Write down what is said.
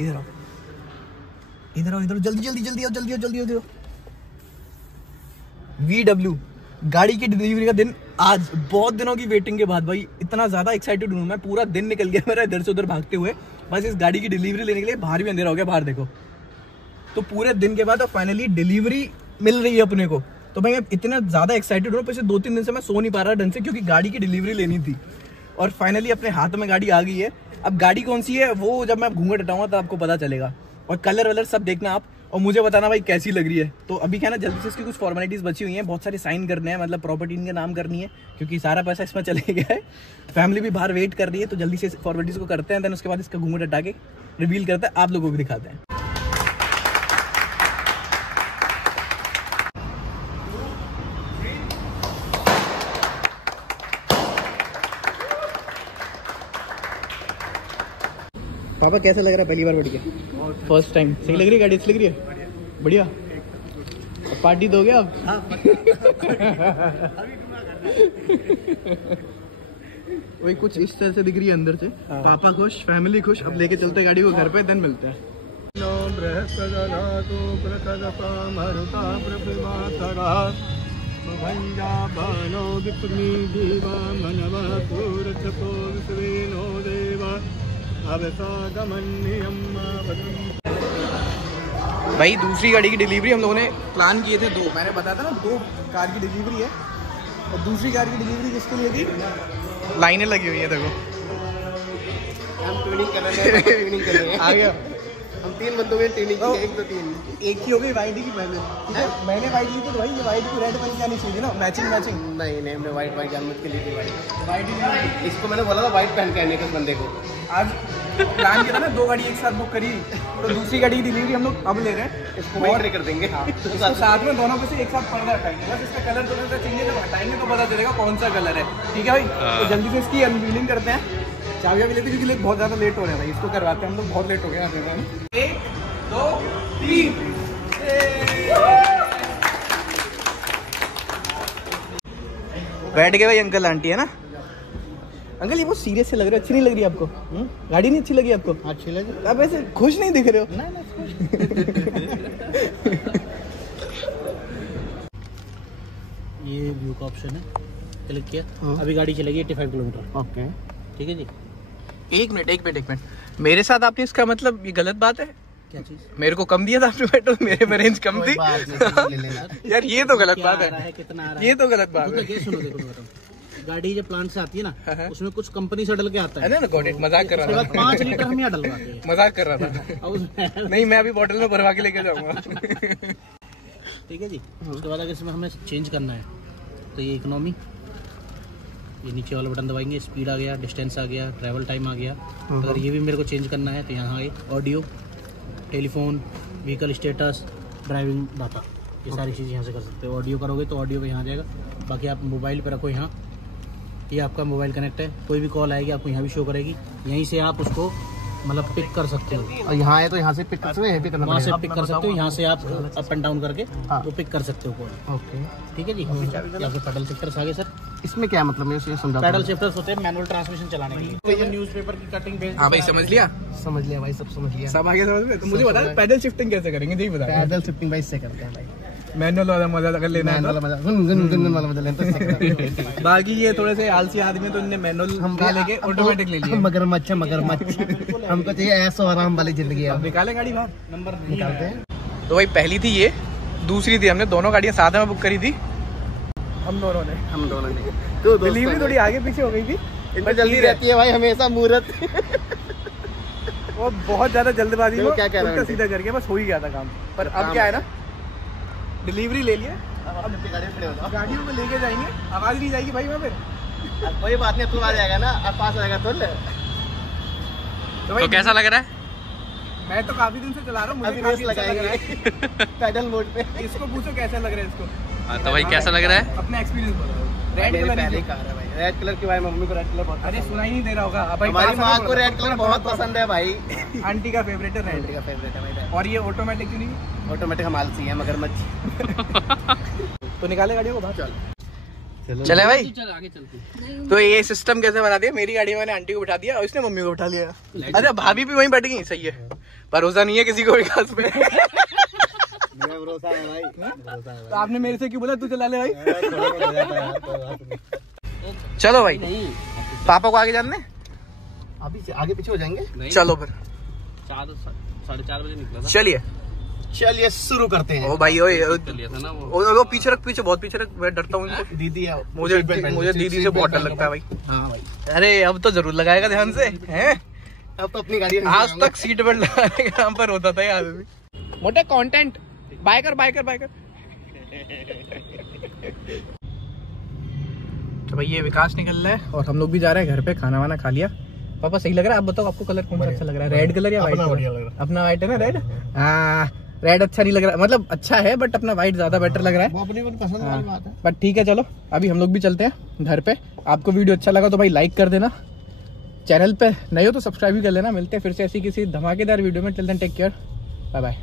इधर आओ, इधर आओ, इधर जल्दी जल्दी जल्दी आओ, जल्दी आओ, जल्दी आओ। VW गाड़ी की डिलीवरी का दिन आज, बहुत दिनों की वेटिंग के बाद भाई इतना ज्यादा एक्साइटेड हूँ मैं, पूरा दिन निकल गया मेरा इधर से उधर भागते हुए, बस इस गाड़ी की डिलीवरी लेने के लिए। बाहर भी अंधेरा हो गया, बाहर देखो। तो पूरे दिन के बाद अब फाइनली डिलीवरी मिल रही है अपने को। तो भाई मैं इतना ज्यादा एक्साइटेड हूँ, पिछले 2-3 दिन से मैं सो नहीं पा रहा ढंग से, क्योंकि गाड़ी की डिलीवरी लेनी थी और फाइनली अपने हाथ में गाड़ी आ गई है। अब गाड़ी कौन सी है वो जब मैं घूंघट हटाऊंगा तो आपको पता चलेगा, और कलर वलर सब देखना आप, और मुझे बताना भाई कैसी लग रही है। तो अभी क्या ना, जल्दी से इसकी कुछ फॉर्मेलिटीज बची हुई हैं, बहुत सारे साइन करने हैं, मतलब प्रॉपर्टी इनके नाम करनी है, क्योंकि सारा पैसा इसमें चले गया है। फैमिली भी बाहर वेट कर रही है, तो जल्दी से फॉर्मेलिटीज को करते हैं, देन उसके बाद इसका घूंघट हटा के रिवील करते हैं, आप लोगों को भी दिखाते हैं। पापा कैसा लग रहा है पहली बार बढ़ के? फर्स्ट टाइम सही लग रही है गाड़ी? अच्छी लग रही है, बढ़िया। पार्टी दोगे आप? वही कुछ इस तरह से दिख रही है अंदर से। पापा खुश, फैमिली खुश। अब लेके चलते हैं गाड़ी को घर पे, देन मिलते हैं। भाई दूसरी गाड़ी की डिलीवरी हम लोगों ने प्लान किए थे 2, मैंने बताया था ना 2 कार की डिलीवरी है, और दूसरी कार की डिलीवरी किसके लिए थी? लाइनें लगी हुई है देखो, हम ट्यूनिंग कर रहे हैं, ट्यूनिंग कर रहे हैं। आ गया। हम 3 बंदों में ट्यूनिंग की, 1 2 3 एक ही हो गई वाइट की पहले, ठीक है? मैंने वाइट ली तो भाई ये वाइट की रेड बन जानी चाहिए ना, मैचिंग मैचिंग। नहीं नहीं, हमने वाइट जानबूझ के लिए थी वाइट। वाइट इसको मैंने बोला था वाइट पहन के आने को, उस बंदे को। आज प्लान किया था ना 2 गाड़ी एक साथ बुक करी, तो दूसरी गाड़ी की डिलीवरी हम लोग अब ले रहे हैं। इसको वाइट कर देंगे। हाँ, तो साथ में दोनों पे से एक साथ पर्दा हटाएंगे, बस इसका कलर थोड़ा सा चेंज है, तो हटाएंगे तो पता चलेगा कौन सा कलर है, ठीक है भाई? तो जल्दी से इसकी अनवीलिंग करते हैं, चाबियां भी लेते हैं, क्योंकि बहुत ज्यादा लेट हो रहे हैं भाई, इसको करवाते हैं हम लोग, बहुत लेट हो गए। 1 2 3 बैठ गए भाई अंकल आंटी, है ना? अंकल ये बहुत सीरियस से लग रहे हो, अच्छी नहीं लग रही आपको? गाड़ी नहीं अच्छी लगी आपको? अच्छी लगी। आप ऐसे खुश नहीं दिख रहे हो। ये व्यू का ऑप्शन है, क्लिक किया, अभी गाड़ी चलेगी 85 किलोमीटर। ओके, ठीक है जी। एक मिनट, मेरे साथ आपने इसका मतलब ये गलत बात है? क्या चीज? मेरे को कम दिया था आपने पेट्रोल, मेरे में रेंज कम थी। ले लेना यार ये तो गलत बात है, कितना आ रहा है? ये तो गलत बात है। सुनो देखो, गाड़ी जब प्लांट से आती है ना, उसमें कुछ कंपनी से डल के आता है ना, मजाक कर रहा था। 5 लीटर हम यहाँ डलवाते हैं। मजाक कर रहा था। नहीं, मैं अभी बोतल में भरवा के लेके जाऊंगा। ठीक है जी। उसके बाद अगर इसमें हमें चेंज करना है तो ये इकोनॉमी, ये नीचे वाला बटन दबाएंगे, स्पीड आ गया, डिस्टेंस आ गया, ट्रैवल टाइम आ गया। अगर ये भी मेरे को चेंज करना है तो यहाँ आए, audio, telephone, vehicle status, driving data, ये सारी चीज़ यहाँ से कर सकते हो। ऑडियो करोगे तो ऑडियो पे यहाँ आ जाएगा। बाकी आप मोबाइल पे रखो, यहाँ ये आपका मोबाइल कनेक्ट है, कोई भी कॉल आएगी आपको यहाँ भी शो करेगी, यहीं से आप उसको मतलब पिक कर सकते हो। और यहाँ है तो यहाँ से पिक कर सकते हैं, वहाँ से पिक कर सकते हो, यहाँ से आप अप एंड डाउन करके तो पिक कर सकते हो कॉल। ओके, ठीक है जी। यहाँ पे पैडल शिफ्टर्स आ गए सर। इसमें क्या मतलब है ये समझा? पैडल शिफ्टर्स होते हैं मैनुअल ट्रांसमिशन चलाने के लिए। न्यूज़पेपर की कटिंग बेस। हाँ भाई समझ लिया भाई, सब समझ लिया, सब आगे समझ में। तो मुझे बता पैडल शिफ्टिंग कैसे करेंगे? नहीं बता। पैडल शिफ्टिंग भाई इससे करते हैं भाई, मैनुअल वाला मजा अगर लेना है तो। वाला मजा लेते हैं। बाकी ये थोड़े से आलसी आदमी तो इन्हें मैनुअल लेके ऑटोमेटिक ले लिया। मगरमच्छ हमको चाहिए ऐसा आराम वाली जिंदगी। अब निकाले गाड़ी बाहर, नंबर निकालते हैं। तो भाई पहली थी ये, दूसरी थी हमने दोनों गाड़ियां साथ में बुक करी थी हम दोनों ने। तो डिलीवरी थोड़ी आगे पीछे हो गई थी, इतना जल्दी रहती है भाई हमेशा मुहूर्त। वो बहुत ज्यादा जल्दबाजी में क्या कह रहे हैं, सीधा करके बस हो ही गया था काम। पर अब क्या है ना, डिलीवरी ले लिए, गाड़ियों में लेके जाएंगे, आवाज नहीं जाएगी भाई वहाँ पे। कोई बात नहीं, तू आ जाएगा ना, अब पास आएगा तो कैसा लग रहा है? मैं तो काफी दिन से चला रहा हूँ, मुझे काफी अच्छा लग रहा है। पैडल मोड पे। इसको पूछो कैसा लग रहा है इसको। तो भाई कैसा लग रहा है? अपना एक्सपीरियंस बताओ। रेड कलर है भाई, रेड कलर की भाई मम्मी को रेड कलर बहुत। अरे सुना ही नहीं दे रहा होगा हमारी माँ को रेड कलर बहुत पसंद है भाई। आंटी का फेवरेट है रेड। आंटी का फेवरेट है भाई। और ये ऑटोमेटिक क्यों नहीं? ऑटोमेटिक हम आलसी है मगरमच्छ। तो निकाले गाड़ियों को बाहर। चल चले भाई। चल आगे चलते। तो ये सिस्टम कैसे बना दिया, मेरी गाड़ी में मैंने आंटी को बिठा दिया और इसने मम्मी को बिठा लिया। अरे भाभी भी वहीं बैठ गई, सही है। भरोसा नहीं है किसी को विकास पे। भरोसा है भाई, भरोसा है तो आपने मेरे से क्यों बोला तू चला ले भाई। भाई। चलो भाई, पापा को आगे जानने, अभी से आगे पीछे हो जाएंगे। चलो फिर 4-4:30 बजे निकला था। चलिए चलिए शुरू करते हैं। ओ भाई ओए कर लिया था ना वो। ओ पीछे रख, पीछे बहुत पीछे रख, मैं डरता हूँ इनसे। दीदी है, मुझे दीदी से बहुत डर लगता है भाई। हाँ भाई, अरे अब तो जरूर लगाएगा ध्यान से, हैं? अब तो अपनी गाड़ी आज तक सीट बेल्ट लगाने का नाम पर होता था यार भी। मोटे कंटेंट बाइकर बाइकर बाइकर। तो भाई ये विकास निकल रहा है और हम लोग भी जा रहे हैं घर पे। खाना वाना खा लिया। पापा सही लग रहा है, आप बताओ आपको कलर कौन सा अच्छा लग रहा है? रेड कलर या व्हाइट कलर? अपना व्हाइट है ना, रेड। हाँ रेड अच्छा नहीं लग रहा, मतलब अच्छा है बट अपना व्हाइट ज्यादा बेटर लग रहा है। वो अपनी पसंद वाली बात है। बट ठीक है, चलो अभी हम लोग भी चलते हैं घर पे। आपको वीडियो अच्छा लगा तो भाई लाइक कर देना, चैनल पे नए हो तो सब्सक्राइब भी कर लेना। मिलते हैं फिर से ऐसी किसी धमाकेदार वीडियो में। Till then take care, bye bye.